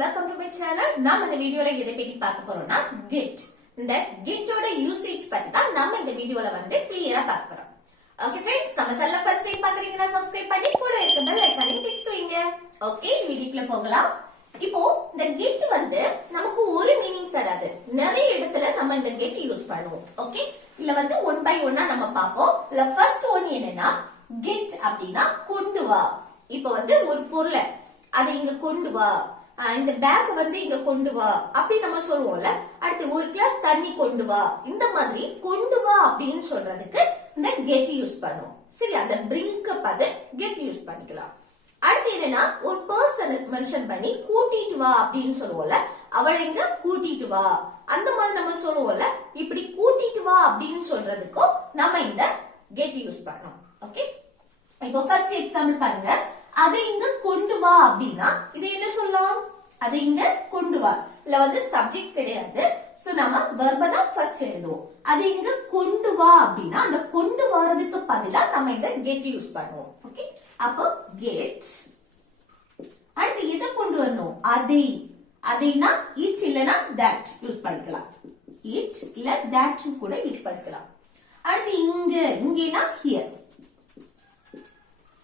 welcome to my channel. நாம இந்த வீடியோல எதை பத்தி பார்க்க போறோம்னா get. இந்த getோட யூசேஜ் பத்தி தான் நாம இந்த வீடியோல வந்து கிளியரா பார்க்க போறோம். ஓகே फ्रेंड्स, நம்ம சேனலை ஃபர்ஸ்ட் டைம் பார்க்கறீங்கன்னா சப்ஸ்கிரைப் பண்ணி கூட இருக்க பெல் ஐகானை கிளிக் பண்ணுங்க. ஓகே, வீடியோக்குள்ள போகலாம். இப்போ இந்த get வந்து நமக்கு ஒரு மீனிங் தராது. நிறைய இடத்துல நம்ம இந்த get யூஸ் பண்ணுவோம். ஓகே, இல்ல வந்து ஒன் பை ஒன்னா நம்ம பார்ப்போம். இல்ல ஃபர்ஸ்ட் ஒன் என்னன்னா get அப்படினா கொண்டு வா. இப்போ வந்து ஒரு பொருளை அதை இங்க கொண்டு வா, இந்த பேக் வந்து இங்க கொண்டு வா அப்படி நம்ம சொல்லுவோம்ல. அடுத்து ஒரு கிளாஸ் தண்ணி கொண்டு வா, இந்த மாதிரி கொண்டு வா அப்படின்னு சொல்றதுக்கு இந்த get யூஸ் பண்ணுவோம். சரி, அந்த drink பத get யூஸ் பண்ணிக்கலாம். அடுத்து என்னன்னா ஒரு பர்சன் மென்ஷன் பண்ணி கூட்டிட்டு வா அப்படின்னு சொல்லுவோம்ல, அவளை இங்க கூட்டிட்டு வா அந்த மாதிரி நம்ம சொல்லுவோம்ல. இப்படி கூட்டிட்டு வா அப்படின்னு சொல்றதுக்கும் நம்ம இந்த get யூஸ் பண்ணோம். ஓகே, இப்போ ஃபர்ஸ்ட் எக்ஸாம்பிள் பாருங்க. அதை இங்க கொண்டு வா அப்படின்னா இது என்ன சொல்லலாம்? அதை இங்க கொண்டு வா. இல்ல வந்து சப்ஜெக்ட் கிடையாது, சோ நம்ம வெர்ப தான் ஃபர்ஸ்ட் எழுதுவோம். அதை இங்க கொண்டு வா அப்படின்னா அந்த கொண்டு வரதுக்கு பதிலா நம்ம இந்த get யூஸ் பண்ணுவோம். ஓகே, அப்போ get. அடுத்து எதை கொண்டு வரணும்? அதை. அதைனா it இல்லனா that யூஸ் பண்ணிக்கலாம். it இல்ல that கூட யூஸ் பண்ணிக்கலாம். அடுத்து இங்க, இங்கேனா here.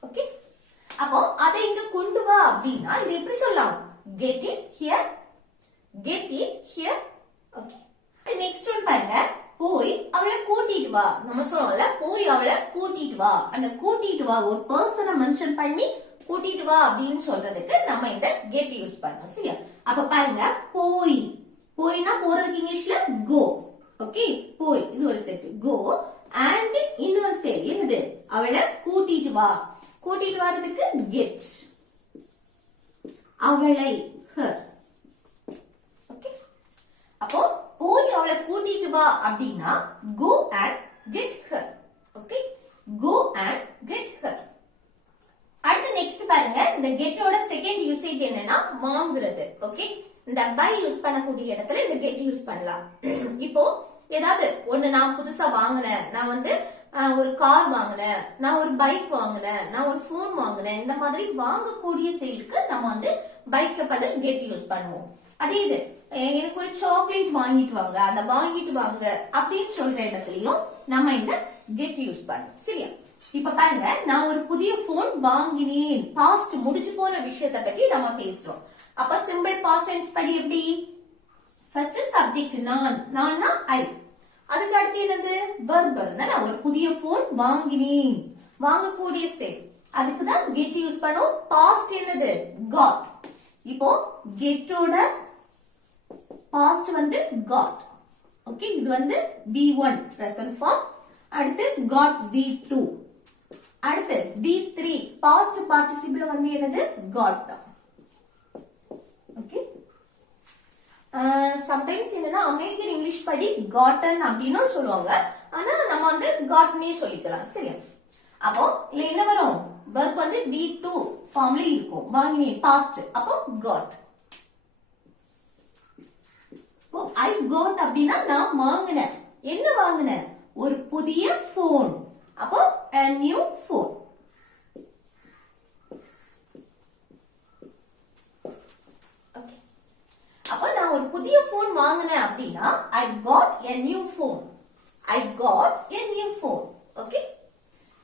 ஓகே, அப்போ அதை இங்க கொண்டு வா அப்படின்னா இது எப்படி சொல்லலாம்? get it here, get it here. Okay, next one பாருங்க. போய் அவளை கூட்டிட்டு வா. நம்ம சொல்லுவோம்ல, போய் அவளை கூட்டிட்டு வா. அந்த கூட்டிட்டு வா ஒரு பர்சனை மென்ஷன் பண்ணி கூட்டிட்டு வா அப்படின்னு சொல்றதுக்கு நம்ம இந்த get யூஸ் பண்ணோம். சரியா? அப்ப பாருங்க, போய். போய்னா போறதுக்கு இங்கிலீஷ்ல go. ஓகே, போய் இது ஒரு செட், go. and இன்னொரு செட் என்னது? அவளை கூட்டிட்டு வா. கூட்டிட்டு வரதுக்கு get. அவளை her. ஓகே, அப்போ போய் அவளை கூட்டிட்டு வா அப்படின்னா go and get her. Okay, go and get her. அடுத்து நெக்ஸ்ட் பாருங்க. இந்த getோட செகண்ட் யூசேஜ் என்னன்னா வாங்குறது. ஓகே, இந்த buy யூஸ் பண்ணக்கூடிய இடத்துல இந்த get யூஸ் பண்ணலாம். இப்போ ஏதாவது ஒண்ணு நான் புதுசா வாங்கினேன், நான் வந்து ஒரு கார் வாங்கினேன், நான் ஒரு பைக் வாங்கினேன், நான் ஒரு போன் வாங்கினேன், இந்த மாதிரி வாங்கக்கூடிய செயலுக்கு நம்ம வந்து பைக்கு பதில் get யூஸ் பண்ணுவோம். அதே இது எனக்கு ஒரு சாக்லேட் வாங்கிட்டு வாங்க, அத வாங்கிட்டு வாங்க அப்படின்னு சொல்ற இடத்துலயும் நம்ம இந்த get யூஸ் பண்ணுவோம். சரியா? இப்ப பாருங்க, நான் ஒரு புதிய போன் வாங்கினேன், பாஸ்ட் முடிஞ்சு போற விஷயத்தை பத்தி நம்ம பேசுறோம். அப்ப சிம்பிள் பாஸ்ட் டென்ஸ் படி எப்படி? ஃபர்ஸ்ட் சப்ஜெக்ட் நான், நான்னா ஐ. அதுக்கு அடுத்து என்னது? வெர்ப். நான் ஒரு புதிய போன் வாங்கினேன், வாங்கக்கூடிய செயல், அதுக்கு தான் get யூஸ் பண்ணும். பாஸ்ட் என்னது? got. இப்போ getோட பாஸ்ட் வந்து got. ஓகே, இது வந்து B1 present form. அடுத்து got B2. அடுத்து B3 பாஸ்ட் பார்ட்டிசிபிள் வந்து என்னது? got. ஓகே, சம்டைம்ஸ் என்னன்னா அமெரிக்கன் இங்கிலீஷ் படி gotten அப்படின்னு சொல்லுவாங்க, ஆனா நம்ம வந்து gotனே சொல்லிக்கலாம். சரியா? அப்போ இல்ல என்ன வரும்? verb வந்து V2 ஃபார்ம்ல இருக்கும், வாங்கினேன் பாஸ்ட், அப்போ got. இப்போ I got அப்படின்னா நான் வாங்கினேன். என்ன வாங்கினேன்? ஒரு புதிய போன், அப்போ a new phone. அப்ப நான் ஒரு புதிய போன் வாங்கினேன் அப்படின்னா I got a new phone. I got a new phone. Okay,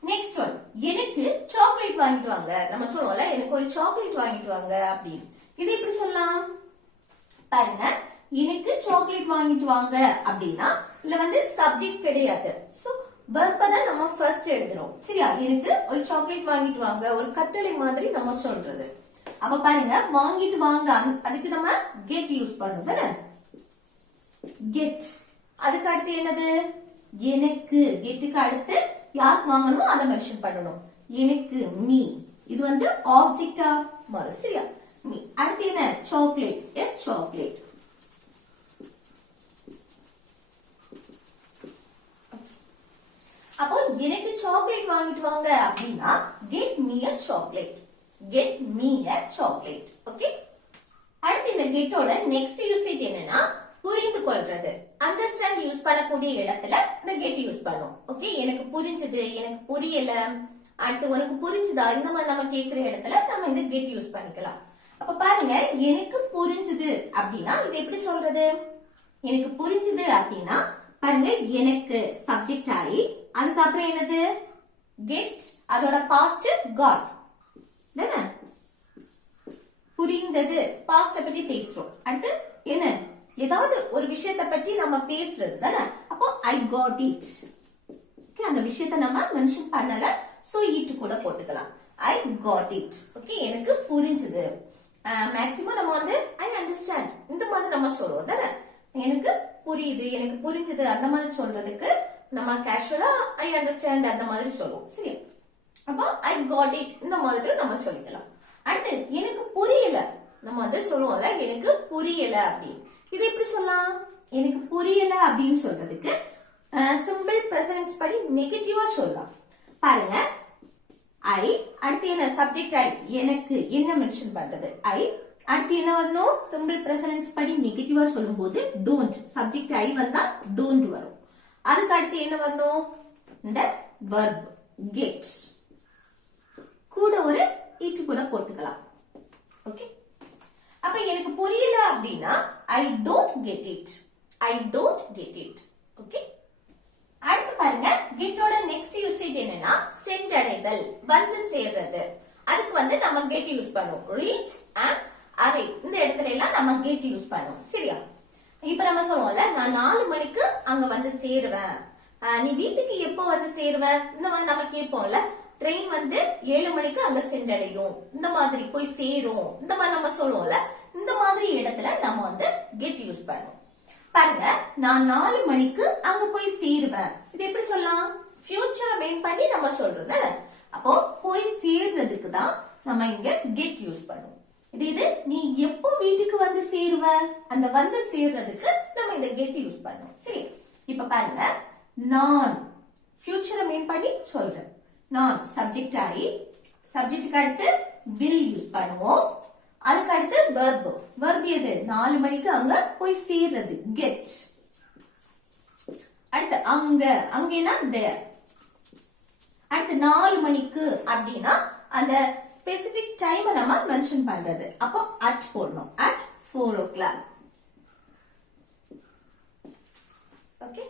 next one. எனக்கு சாக்லேட் வாங்கிட்டு வாங்க. நம்ம சொல்லுவோம்ல, எனக்கு ஒரு சாக்லேட் வாங்கிட்டு வாங்க அப்படின்னு. இது எப்படி சொல்லலாம்? பாருங்க, எனக்கு சாக்லேட் வாங்கிட்டு வாங்க அப்படின்னா இல்ல வந்து சப்ஜெக்ட் கிடையாது, சோ வெர்ப தான் நம்ம ஃபர்ஸ்ட் எழுதுறோம். சரியா? எனக்கு ஒரு சாக்லேட் வாங்கிட்டு வாங்க ஒரு கட்டளை மாதிரி நம்ம சொல்றது. அப்ப பாருங்க, வாங்கிட்டு வாங்க அதுக்கு நம்ம get யூஸ் பண்ணுவோம் தானே? get. அதுக்கு அடுத்து என்னது? எனக்கு. getக்கு அடுத்து யாருக்கு வாங்கணும் அதை மென்ஷன் பண்ணணும். எனக்கு me. இது வந்து ஆப்ஜெக்டா மாறும். சரியா? me. அடுத்து என்ன? சாக்லேட். a chocolate. அப்போ எனக்கு சாக்லேட் வாங்கிட்டு வாங்க அப்படின்னா get me a chocolate. get me a chocolate. Okay, அடுத்து இந்த getோட நெக்ஸ்ட் யூசேஜ் என்னன்னா புரிந்து கொள்றது. அண்டர்ஸ்டாண்ட் யூஸ் பண்ணக்கூடிய இடத்துல இந்த get யூஸ் பண்ணும். ஓகே, எனக்கு புரிஞ்சது, எனக்கு புரியல, அடுத்து உனக்கு புரிஞ்சுதா, இந்த மாதிரி நம்ம கேக்குற இடத்துல நம்ம இந்த get யூஸ் பண்ணிக்கலாம். அப்ப பாருங்க, பாருங்க எனக்கு புரிஞ்சுது அப்படின்னா இது எப்படி சொல்றது? எனக்கு புரிஞ்சுது அப்படின்னா பாருங்க எனக்கு சப்ஜெக்ட் ஆகி அதுக்கப்புறம் என்னது கெட் அதோட பாஸ்ட் காட் தானே புரிந்தது பாஸ்ட பத்தி பேசுறோம். அடுத்து என்ன ஏதாவது ஒரு விஷயத்தை பத்தி நம்ம பேசுறது தானே அப்போ ஐ காட் இட். அந்த விஷயத்தை நம்ம மென்ஷன் பண்ணல சோ இட் கூட போட்டுக்கலாம். I got it. ஓகே எனக்கு புரிஞ்சுது. மேக்ஸிமம் நம்ம வந்து ஐ அண்டர்ஸ்டாண்ட் இந்த மாதிரி நம்ம சொல்லுவோம் தானே எனக்கு புரியுது எனக்கு புரிஞ்சுது அந்த மாதிரி சொல்றதுக்கு நம்ம கேஷுவலா ஐ அண்டர்ஸ்டாண்ட் அந்த மாதிரி சொல்லுவோம். சரி அப்போ ஐ காட் இட் இந்த மாதிரி நம்ம சொல்லிக்கலாம். அடுத்து எனக்கு புரியல நம்ம வந்து சொல்லுவோம்ல எனக்கு புரியல அப்படின்னு இது எப்படி சொல்லலாம்? எனக்கு புரியல அப்படின்னு சொல்றதுக்கு சிம்பிள் பிரசன்ஸ் படி நெகட்டிவா சொல்லலாம். பாருங்க ஐ அடுத்து என்ன சப்ஜெக்ட் ஐ எனக்கு என்ன மென்ஷன் பண்றது ஐ அடுத்து என்ன வரணும் சிம்பிள் பிரசன்ஸ் படி நெகட்டிவா சொல்லும் போது டோன்ட் சப்ஜெக்ட் ஐ வந்தா டோன்ட் வரும். அதுக்கு அடுத்து என்ன வரணும் இந்த வெர்ப் கெட் கூட ஒரு இட் கூட போட்டுக்கலாம். ஓகே அப்ப எனக்கு புரியல அப்படின்னா I don't get it. I don't get it. Okay அடுத்து பாருங்க கெட்டோட நெக்ஸ்ட் யூசேஜ் என்னன்னா சென்றடைதல் வந்து சேர்றது. அதுக்கு வந்து நம்ம கெட் யூஸ் பண்ணுவோம். ரீச் அண்ட் அரை இந்த இடத்துல எல்லாம் நம்ம கெட் யூஸ் பண்ணுவோம். சரியா இப்ப நம்ம சொல்லுவோம்ல நான் 4 மணிக்கு அங்க வந்து சேருவேன். நீ வீட்டுக்கு எப்போ வந்து சேருவ இந்த மாதிரி நம்ம கேட்போம்ல. ட்ரெயின் வந்து 7 மணிக்கு அங்க சென்றடையும் இந்த மாதிரி போய் சேரும் இந்த மாதிரி நம்ம சொல்லுவோம்ல. இந்த மாதிரி இடத்துல நம்ம வந்து கெட் யூஸ் பண்ணுவோம். பாருங்க நான் 4 மணிக்கு அங்க போய் சேருவேன். இது எப்படி சொல்லலாம்? ஃபியூச்சரை மெயின் பண்ணி நம்ம சொல்றது. அப்போ போய் சேர்றதுக்கு தான் நம்ம இங்க கெட் யூஸ் பண்ணுவோம். இது நீ எப்போ வீட்டுக்கு வந்து சேருவ அந்த வந்து சேர்றதுக்கு நம்ம இந்த கெட் யூஸ் பண்ணுவோம். சரி இப்ப பாருங்க நான் ஃபியூச்சரை மெயின் பண்ணி சொல்றேன். நான் சப்ஜெக்ட் ஆகி சப்ஜெக்ட்டுக்கு அடுத்து will யூஸ் பண்ணுவோம். அதுக்கு அடுத்து verb. verb எது 4 மணிக்கு அங்க போய் சேர்றது get. அடுத்து அங்க அங்கேனா there. அடுத்து 4 மணிக்கு அப்படின்னா அந்த ஸ்பெசிபிக் டைம் நம்ம மென்ஷன் பண்றது. அப்போ at போடணும். at 4 o'clock. ஓகே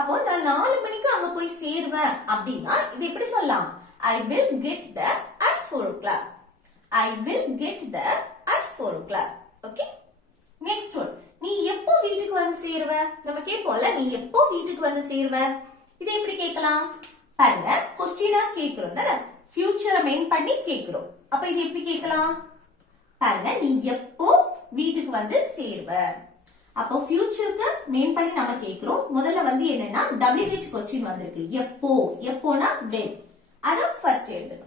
அப்போ நான் 4 மணிக்கு அங்க போய் சேருவேன் அப்படின்னா இது எப்படி சொல்லலாம்? I will get there at 4 o'clock. I will get there at 4 o'clock. Okay? Next one. நீ எப்போ வீட்டுக்கு வந்து சேருவ? நம்ம கேட்போம்ல நீ எப்போ வீட்டுக்கு வந்து சேருவ? இதை எப்படி கேட்கலாம்? பாருங்க கொஸ்டினா கேக்குறோம் தானே ஃபியூச்சரை மெயின் பண்ணி கேக்குறோம். அப்ப இது எப்படி கேட்கலாம்? பாருங்க நீ எப்போ வீட்டுக்கு வந்து சேருவ? அப்போ ஃபியூச்சருக்கு மெயின் பண்ணி நம்ம கேக்குறோம். முதல்ல வந்து என்னன்னா WH கொஸ்டின் வந்திருக்கு. எப்போ எப்போனா when. அத ஃபர்ஸ்ட் எழுதணும்.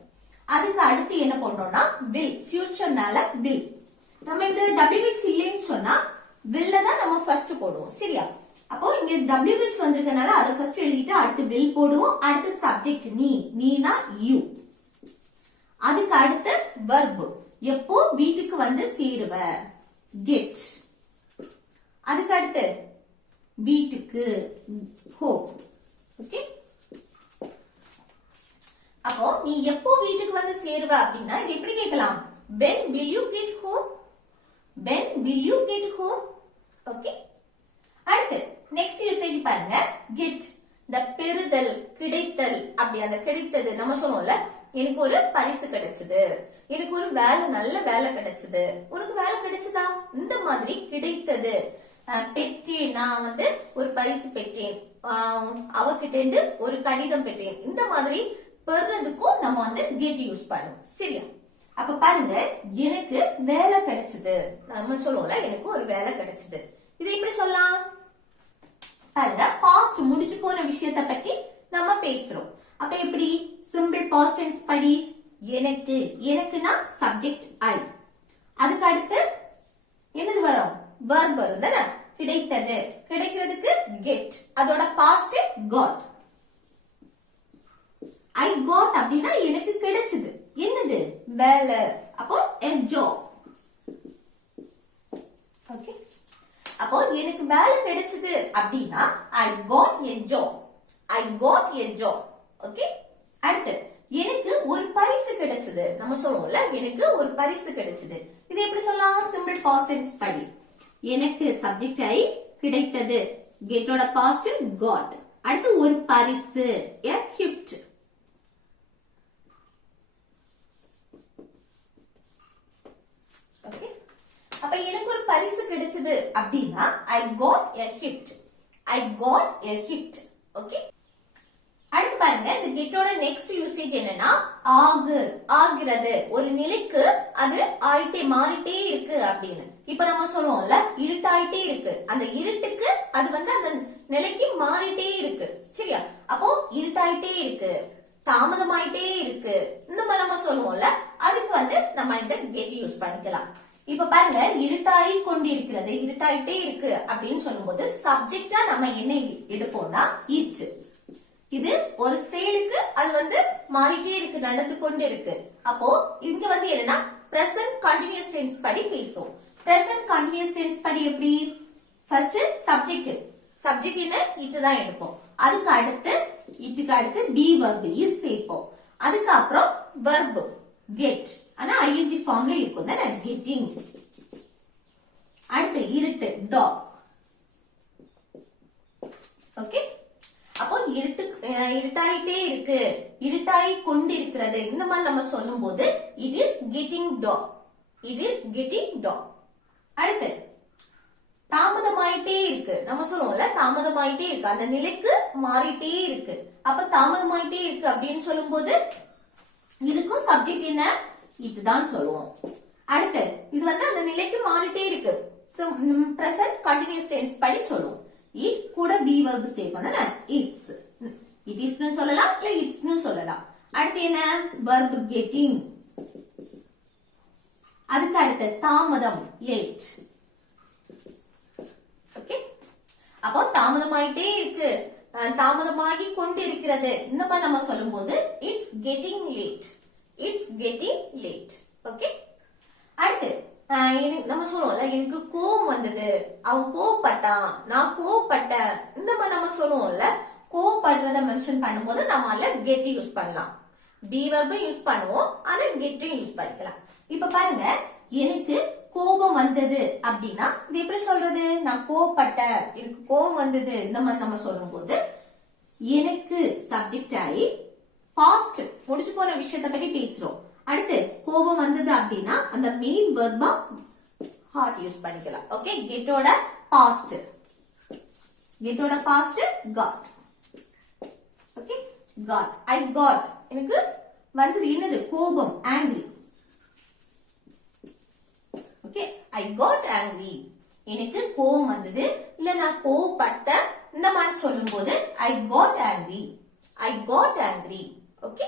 அதுக்கு அடுத்து என்ன பண்ணனும்னா will ஃபியூச்சர்னால will. நம்ம இந்த WH இல்லைன்னு சொன்னா will தான் நம்ம ஃபர்ஸ்ட் போடுவோம். சரியா? அப்போ இங்க WH வந்திருக்கனால அத ஃபர்ஸ்ட் எழுதிட்டு அடுத்து will போடுவோம். அடுத்து சப்ஜெக்ட் நீனா you. அதுக்கு அடுத்து verb எப்போ வீட்டுக்கு வந்து சேருவ get. அதுக்கு அடுத்து வீட்டுக்கு home. ஓகே அப்போ நீ எப்போ வீட்டுக்கு வந்து சேருவ அப்படின்னா இது எப்படி கேட்கலாம்? when will you get home? when will you get home? Okay அடுத்து நெக்ஸ்ட் யூசேஜ் பாருங்க get. இந்த பெறுதல் கிடைத்தல் அப்படி அந்த கிடைத்தது நம்ம சொல்லுவோம்ல எனக்கு ஒரு பரிசு கிடைச்சது எனக்கு ஒரு வேலை நல்ல வேலை கிடைச்சது உனக்கு வேலை கிடைச்சதா இந்த மாதிரி கிடைத்தது. பெற்றேன் நான் வந்து ஒரு பரிசு பெற்றேன் அவகிட்ட இருந்து ஒரு கடிதம் பெற்றேன் இந்த மாதிரி பெறதுக்கும் நம்ம வந்து get யூஸ் பண்ணுவோம். சரியா? அப்ப பாருங்க எனக்கு வேலை கிடைச்சது நம்ம சொல்லுவோம்ல எனக்கு ஒரு வேலை கிடைச்சது இது எப்படி சொல்லலாம்? பாருங்க பாஸ்ட் முடிஞ்சு போன விஷயத்த பத்தி நம்ம பேசுறோம். அப்ப எப்படி சிம்பிள் பாஸ்ட் டென்ஸ் படி எனக்கு எனக்குனா சப்ஜெக்ட் ஐ. அதுக்கு அடுத்து என்னது வரும்? verb வரும் தானே கிடைத்தது கிடைக்கிறதுக்கு get. அதோட பாஸ்ட் got. I got அப்படின்னா எனக்கு கிடைச்சது என்னது வேலை. அப்போ a job. ஓகே அப்போ எனக்கு வேலை கிடைச்சது அப்படின்னா I got a job. I got a job. Okay அடுத்து எனக்கு ஒரு பரிசு கிடைச்சது நம்ம சொல்லுவோம்ல எனக்கு ஒரு பரிசு கிடைச்சது இது எப்படி சொல்லலாம் சிம்பிள் பாஸ்ட் டென்ஸ் படி எனக்கு சப்ஜெக்ட் ஐ கிடைத்தது கெட்டோட பாஸ்ட் காட் அடுத்து ஒரு பரிசு a gift ஓகே அப்ப எனக்கு ஒரு பரிசு கிடைச்சது அப்படினா I got a gift I got a gift okay அடுத்து பாருங்க இந்த கெட்டோட நெக்ஸ்ட் யூசேஜ் என்னன்னா ஆகிறது ஒரு நிலைக்கு அது ஆயிட்டே மாறிட்டே இருக்கு அப்படின்னு இப்ப நம்ம சொல்லுவோம்ல இருட்டாயிட்டே இருக்கு அந்த இருட்டுக்கு அது வந்து அந்த நிலைக்கு மாறிட்டே இருக்கு சரியா அப்போ இருட்டாயிட்டே இருக்கு தாமதமாயிட்டே இருக்கு இந்த மாதிரி நம்ம சொல்லுவோம்ல அதுக்கு வந்து நம்ம இந்த கெட் யூஸ் பண்ணிக்கலாம் இப்ப பாருங்க இருட்டாயி கொண்டிருக்கிறது இருட்டாயிட்டே இருக்கு அப்படின்னு சொல்லும்போது சப்ஜெக்டா நம்ம என்ன எடுப்போம்னா இட் இது ஒரு செயலுக்கு அது வந்து மாறிட்டே இருக்கு நடந்து கொண்டு இருக்கு அப்போ இங்க வந்து என்னன்னா present continuous tense படி பேசுவோம் present continuous tense படி எப்படி ஃபர்ஸ்ட் சப்ஜெக்ட் என்ன இட் தான் எடுப்போம் அதுக்கு அடுத்து இட்டுக்கு அடுத்து be verb is சேர்ப்போம் அதுக்கு அப்புறம் verb get ஆனா ing ஃபார்ம்ல இருக்கும் தானே getting அடுத்து இருட்டு dog ஓகே அப்போ இருட்டாயிட்டே இருக்கு இருட்டாயி கொண்டிருக்கிறது இந்த மாதிரி நம்ம சொல்லும் போது it is getting dark அடுத்து தாமதமாயிட்டே இருக்கு நம்ம சொல்லுவோம்ல தாமதமாயிட்டே இருக்கு அந்த நிலைக்கு மாறிட்டே இருக்கு அப்ப தாமதமாயிட்டே இருக்கு அப்படின்னு சொல்லும் போது இதுக்கும் சப்ஜெக்ட் என்ன இதுதான் சொல்லுவோம் அடுத்து இது வந்து அந்த நிலைக்கு மாறிட்டே இருக்கு present continuous tense படி சொல்லுவோம் it கூட be verb சேர்ப்போம்னா it's it is னு சொல்லலாம் இல்ல it's னு சொல்லலாம் அடுத்து என்ன verb getting அதுக்கு அடுத்து தாமதம் late ஓகே அப்போ தாமதமாயிட்டே இருக்கு தாமதமாகி கொண்டிருக்கிறது இந்த மாதிரி நம்ம சொல்லும்போது it's getting late ஓகே அடுத்து நம்ம சொல்லுவோம்ல எனக்கு கோவம் வந்தது அவன் கோவப்பட்டான் நான் கோவப்பட்டேன் இந்த மாதிரி நம்ம சொல்லுவோம்ல கோவப்படுறத மென்ஷன் பண்ணும்போது நம்மால கெட் யூஸ் பண்ணலாம் be verb யூஸ் பண்ணுவோம் ஆனா கெட் யூஸ் பண்ணிக்கலாம் இப்ப பாருங்க எனக்கு கோபம் வந்தது அப்படின்னா இது எப்படி சொல்றது நான் கோவப்பட்டேன் எனக்கு கோபம் வந்தது இந்த மாதிரி நம்ம சொல்லும்போது எனக்கு சப்ஜெக்ட் ஆகி பாஸ்ட் முடிச்சு போன விஷயத்தை பத்தி பேசுறோம் அடுத்து கோபம் வந்தது அப்படின்னா அந்த மெயின் வெர்பா ஹார்ட் யூஸ் பண்ணிக்கலாம் ஓகே கெட்டோட past got okay got I got எனக்கு வந்தது என்னது கோபம் angry okay I got angry எனக்கு கோபம் வந்தது இல்ல நான் கோபப்பட்டேன் இந்த மாதிரி சொல்லும் போது ஐ got angry okay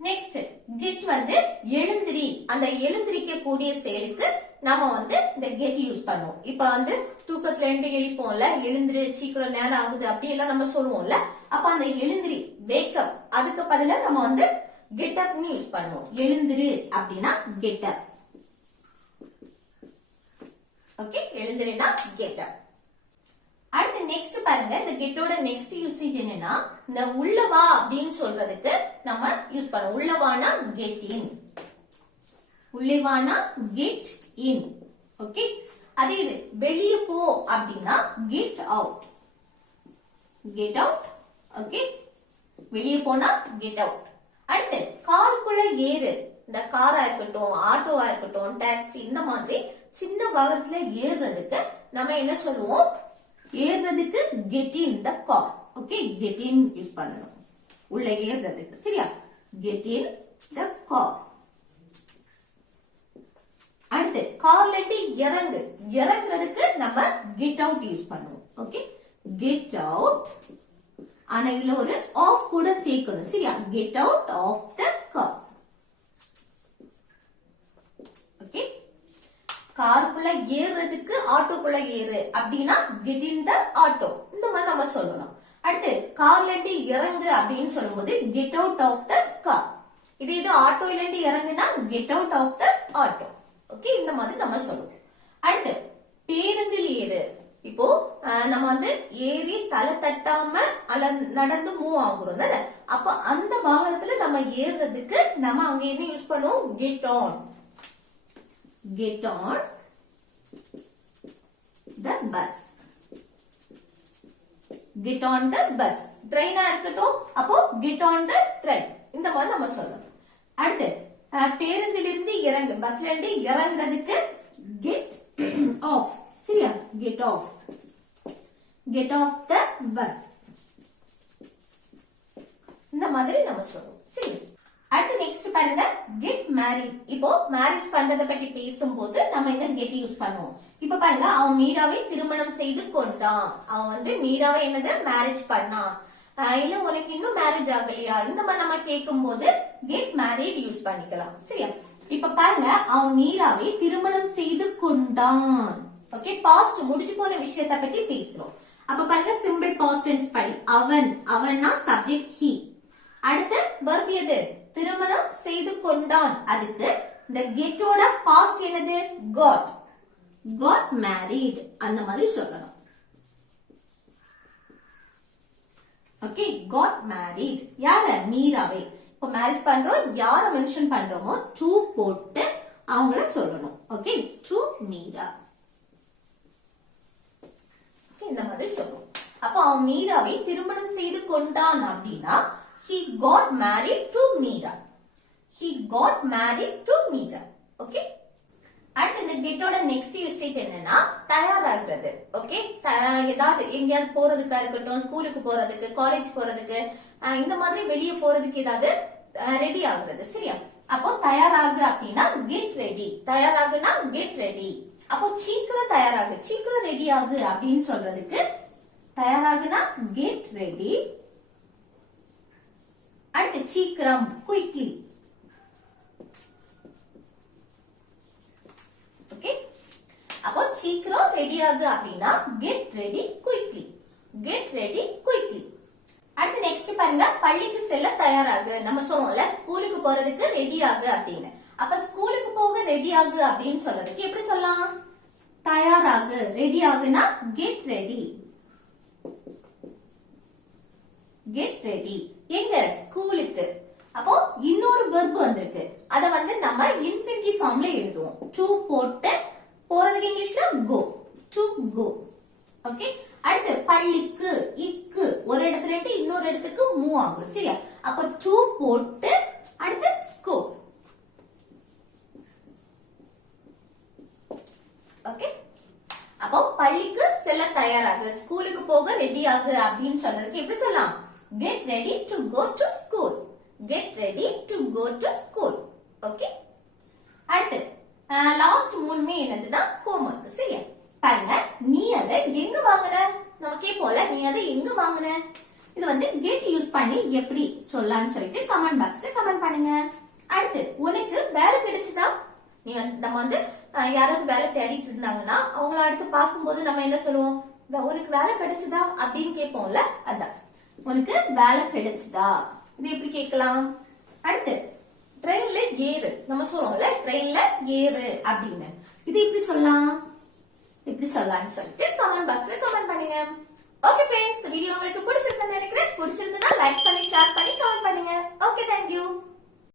next get வந்து எழுந்திரி அந்த எழுந்திரிக்க கூடிய செயலுக்கு நாம வந்து இந்த கெட் யூஸ் பண்ணுவோம் இப்ப வந்து தூக்கத்துல இருந்து எழுப்போம்ல எழுந்திரு சீக்கிரம் நேரம் ஆகுது அப்படி எல்லாம் நம்ம சொல்லுவோம்ல அப்ப அந்த எழுந்திரி வேக்கப் அதுக்கு பதிலா நம்ம வந்து கெட் அப்னு யூஸ் பண்ணுவோம் எழுந்திரு அப்படின்னா கெட் அப் ஓகே எழுந்திருனா கெட் அப் அடுத்து நெக்ஸ்ட் பாருங்க இந்த கெட்டோட நெக்ஸ்ட் யூசேஜ் என்னன்னா இந்த உள்ளவா அப்படின்னு சொல்றதுக்கு நம்ம யூஸ் பண்ணுவோம் உள்ளவானா கெட் இன் ஓகே அதே இது வெளிய போ அப்படின்னா கெட் அவுட் ஓகே வெளிய போனா கெட் அவுட் அடுத்து காருக்குள்ள ஏறு இந்த காரா இருக்கட்டும் ஆட்டோவா இருக்கட்டும் டாக்ஸி இந்த மாதிரி சின்ன வாகனத்துல ஏறுறதுக்கு நம்ம என்ன சொல்லுவோம் ஏறுறதுக்கு get in the car okay get in use பண்ணணும் உள்ள ஏறுறதுக்கு சரியா get in the car அடுத்து கார்ல இருந்து இறங்குறதுக்கு நம்ம get out யூஸ் பண்ணுவோம் ஓகே get out ஆனா இதுல ஒரு off கூட சேர்க்கணும் சரியா get out of the car okay காருக்குள்ள ஏறுறதுக்கு ஆட்டோக்குள்ள ஏறு அப்படின்னா get in the auto இந்த மாதிரி நம்ம சொல்லணும் அடுத்து கார்ல இருந்து இறங்கு அப்படின்னு சொல்லும்போது get out of the car இது ஆட்டோல இருந்து இறங்குனா get out of the auto okay இந்த மாதிரி நம்ம சொல்லுவோம் அடுத்து பேருந்தில் ஏறு இப்போ நம்ம வந்து ஏறி தலை தட்டாம நடந்து மூவ் ஆகுறோம் தானே அப்ப அந்த வாகனத்துல நம்ம ஏறுறதுக்கு நம்ம அங்க என்ன யூஸ் பண்ணுவோம் get on get on the bus. Get on the bus. Train இருக்கட்டும். அப்போ get on the train. இந்த மாதிரி நம்ம சொல்லணும். அடுத்து பேருந்திலிருந்து இறங்கு. பஸ்ல இருந்து இறங்குறதுக்கு get off. சரியா? Get off. Get off the bus. இந்த மாதிரி நம்ம சொல்றோம். சரி. அடுத்து நெக்ஸ்ட் பாருங்க get married. இப்போ மேரேஜ் பண்றத பத்தி பேசும்போது நம்ம இந்த get யூஸ் பண்ணுவோம். இப்ப பாருங்க அவன் மீராவை திருமணம் செய்து கொண்டான். அவன் வந்து மீராவை என்னது மேரேஜ் பண்ணான். இல்ல உனக்கு இன்னும் மேரேஜ் ஆகலையா? இந்த மாதிரி நம்ம கேட்கும் போது get married யூஸ் பண்ணிக்கலாம். சரியா? இப்ப பாருங்க அவன் மீராவை திருமணம் செய்து கொண்டான். ஓகே, பாஸ்ட் முடிஞ்சு போன விஷயத்தை பத்தி பேசுறோம். அப்ப பாருங்க சிம்பிள் பாஸ்ட் டென்ஸ் படி. அவன்னா சப்ஜெக்ட் he. அடுத்து verb எது? திருமணம் செய்து கொண்டான். அதுக்கு இந்த கெட்டோட பாஸ்ட் என்னது? got married. அந்த மாதிரி சொல்லணும். Okay, got married. யார? மீராவை. இப்ப மேரேஜ் பண்றோம், யார மென்ஷன் பண்றோமோ to போட்டு அவங்கள சொல்லணும். Okay, to Meera. இந்த மாதிரி சொல்லணும். அப்ப அவன் மீராவை திருமணம் செய்து கொண்டான் அப்படின்னா he got married to Meera. he got married to Meera. Okay, அடுத்து இந்த கெட்டோட நெக்ஸ்ட் யூசேஜ் என்னன்னா தயாராகிறது. ஓகே, ஏதாவது எங்கேயாவது போறதுக்கா இருக்கட்டும், ஸ்கூலுக்கு போறதுக்கு, காலேஜ் போறதுக்கு, இந்த மாதிரி வெளியே போறதுக்கு ஏதாவது ரெடி ஆகுறது. சரியா? அப்போ தயாராகு அப்படின்னா கெட் ரெடி. தயாராகுனா கெட் ரெடி. அப்போ சீக்கிரம் தயாராகு, சீக்கிரம் ரெடி ஆகு அப்படின்னு சொல்றதுக்கு தயாராகுனா கெட் ரெடி. அடுத்து சீக்கிரம் குயிக்லி. ஓகே, அப்போ சீக்கிரம் ரெடி ஆகு அப்படின்னா get ready quickly. Get ready quickly. அடுத்து நெக்ஸ்ட் பாருங்க பள்ளிக்கு செல்ல தயாராகு. நம்ம சொல்லுவோம்ல ஸ்கூலுக்கு போறதுக்கு ரெடி ஆகு அப்படின்னு. அப்ப ஸ்கூலுக்கு போக ரெடி ஆகு அப்படின்னு சொல்றதுக்கு எப்படி சொல்லலாம்? தயாராகு. ரெடி ஆகுனா கெட் ரெடி. கெட் ரெடி எங்க? ஸ்கூலுக்கு. அப்போ இன்னொரு verb வந்திருக்கு. அத வந்து நம்ம இன்ஃபினிட்டிவ் ஃபார்ம்ல எழுதுவோம். to போட்டு போறதுக்கு இங்கிலீஷ்ல go. to go. ஓகே, அடுத்து பள்ளிக்கு இக்கு ஒரு இடத்துல இருந்து இன்னொரு இடத்துக்கு மூவ் ஆகும். சரியா? அப்ப to போட்டு அடுத்து school. ஓகே, அப்போ பள்ளிக்கு செல்ல தயாராகு, ஸ்கூலுக்கு போக ரெடி ஆகு அப்படின்னு சொல்றதுக்கு எப்படி சொல்லலாம்? get ready to go to school. get ready to go to school. Okay, அடுத்து லாஸ்ட் மூணுமே என்னதுன்னா ஹோம்வொர்க். சரியா? பாருங்க நீ அதை எங்க வாங்குற? நம்ம கேட்போம்ல நீ அதை எங்க வாங்குன? இது வந்து get யூஸ் பண்ணி எப்படி சொல்லலாம்னு சொல்லிட்டு கமெண்ட் பாக்ஸ்ல கமெண்ட் பண்ணுங்க. அடுத்து உனக்கு வேலை கிடைச்சதா? நீ நம்ம வந்து யாராவது வேலை தேடிட்டு இருந்தாங்கன்னா அவங்கள அடுத்து பார்க்கும்போது நம்ம என்ன சொல்லுவோம்? உனக்கு வேலை கிடைச்சதா அப்படின்னு கேட்போம்ல, அதான் உனக்கு வேலை கிடைச்சதா. இது எப்படி கேட்கலாம்? அடுத்து ட்ரெயின்ல ஏறு. நம்ம சொல்லுவோம்ல ட்ரெயின்ல ஏறு அப்படின்னு. இது எப்படி சொல்லலாம்? எப்படி சொல்லலாம்னு சொல்லிட்டு கமெண்ட் பாக்ஸ்ல கமெண்ட் பண்ணுங்க. ஓகே ஃப்ரெண்ட்ஸ், இந்த வீடியோ உங்களுக்கு பிடிச்சிருக்குன்னு நினைக்கிறேன். பிடிச்சிருந்தா லைக் பண்ணி, ஷேர் பண்ணி, கமெண்ட் பண்ணுங்க. Okay, thank you.